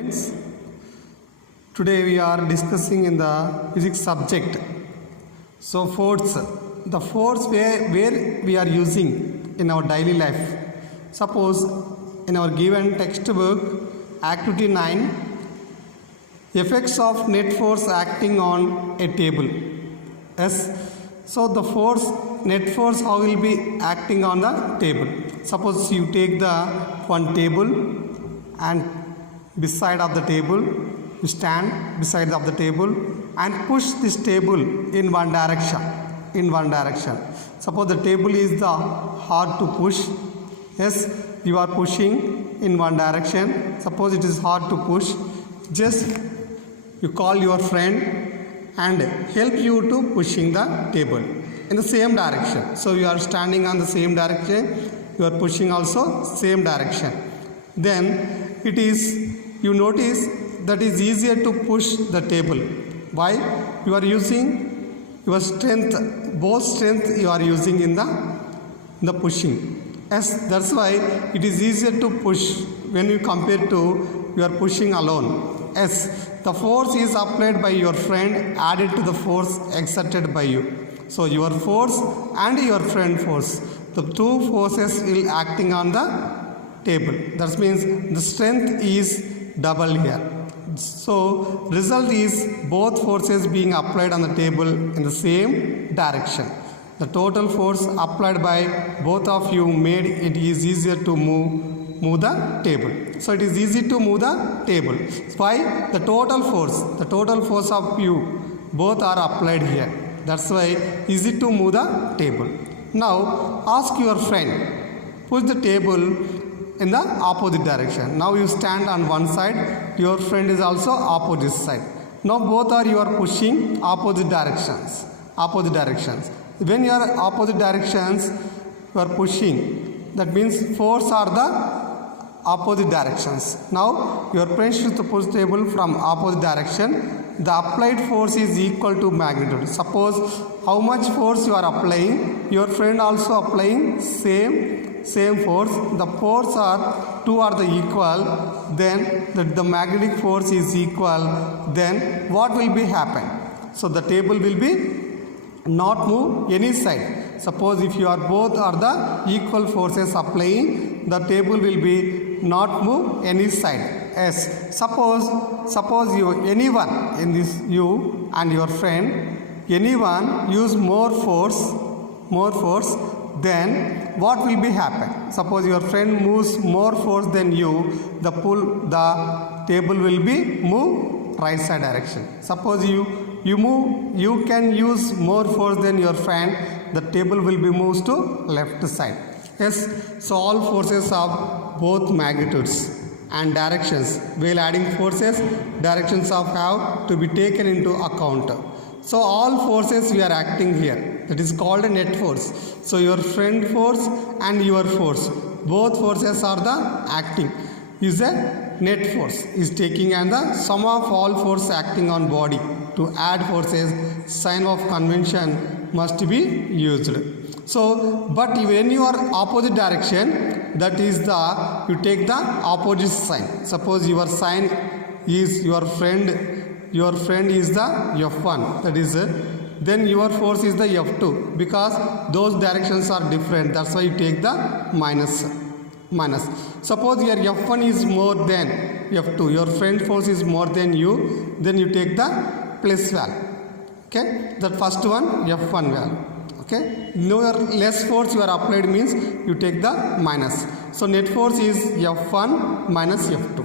Friends, today we are discussing in the physics subject. So force, the force where we are using in our daily life. Suppose in our given textbook, activity 9, effects of net force acting on a table. Yes. So the force, net force, how will be acting on the table? Suppose you take the one table and beside of the table, you stand beside of the table and push this table in one direction. Suppose the table is the hard to push. Yes, you are pushing in one direction. Suppose it is hard to push. Just you call your friend and help you to pushing the table in the same direction. So you are standing on the same direction. You are pushing also same direction. Then it is, you notice that is easier to push the table. Why? You are using your strength, both strength you are using in the pushing. Yes, that's why it is easier to push when you compare to you are pushing alone. Yes, the force is applied by your friend added to the force exerted by you. So your force and your friend force, the two forces will acting on the table. That means the strength is double here. So result is both forces being applied on the table in the same direction. The total force applied by both of you made it is easier to move the table. So it is easy to move the table. Why? The total force of you both are applied here. That's why easy to move the table. Now ask your friend, push the table in the opposite direction. Now you stand on one side, your friend is also opposite side. Now both are you are pushing opposite directions. When you are opposite directions, you are pushing. That means force are the opposite directions. Now your friend should push table from opposite direction. The applied force is equal to magnitude. Suppose how much force you are applying, your friend also applying same force. The force are two are the equal, then the magnetic force is equal, then what will be happen? So the table will be not move any side. Suppose if you are both are the equal forces applying, the table will be not move any side. Yes, suppose you anyone in this, you and your friend, anyone use more force, then what will be happen? Suppose your friend moves more force than you, the table will be move right side direction. Suppose you can use more force than your friend, the table will be moved to left side. Yes, so all forces have both magnitudes and directions. While adding forces, directions have to be taken into account. So all forces we are acting here. That is called a net force. So your friend force and your force, both forces are the acting. Is a net force is taking and the sum of all force acting on body. To add forces, sign of convention must be used. So, but when you are opposite direction, that is you take the opposite sign. Suppose your sign is your friend is the F1, that is then your force is the F2, because those directions are different. That's why you take the minus. Suppose your F1 is more than F2, your friend force is more than you, then you take the plus value. Okay, that first one F1 value. Okay, no less force you are applied means you take the minus. So net force is F1 minus F2.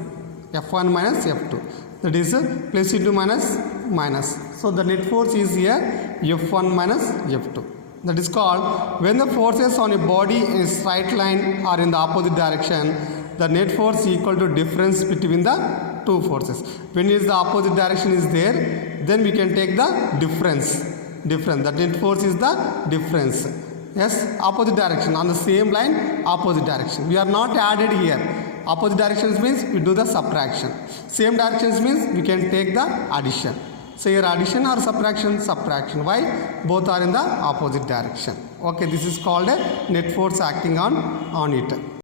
That is plus into minus. So the net force is here F1 minus F2. That is called when the forces on a body in a straight line are in the opposite direction, the net force equal to difference between the two forces. When is the opposite direction is there, then we can take the difference. The net force is the difference. Yes, opposite direction on the same line, opposite direction. We are not added here. Opposite directions means we do the subtraction. Same directions means we can take the addition. So here addition or subtraction? Why? Both are in the opposite direction. Okay, this is called a net force acting on it.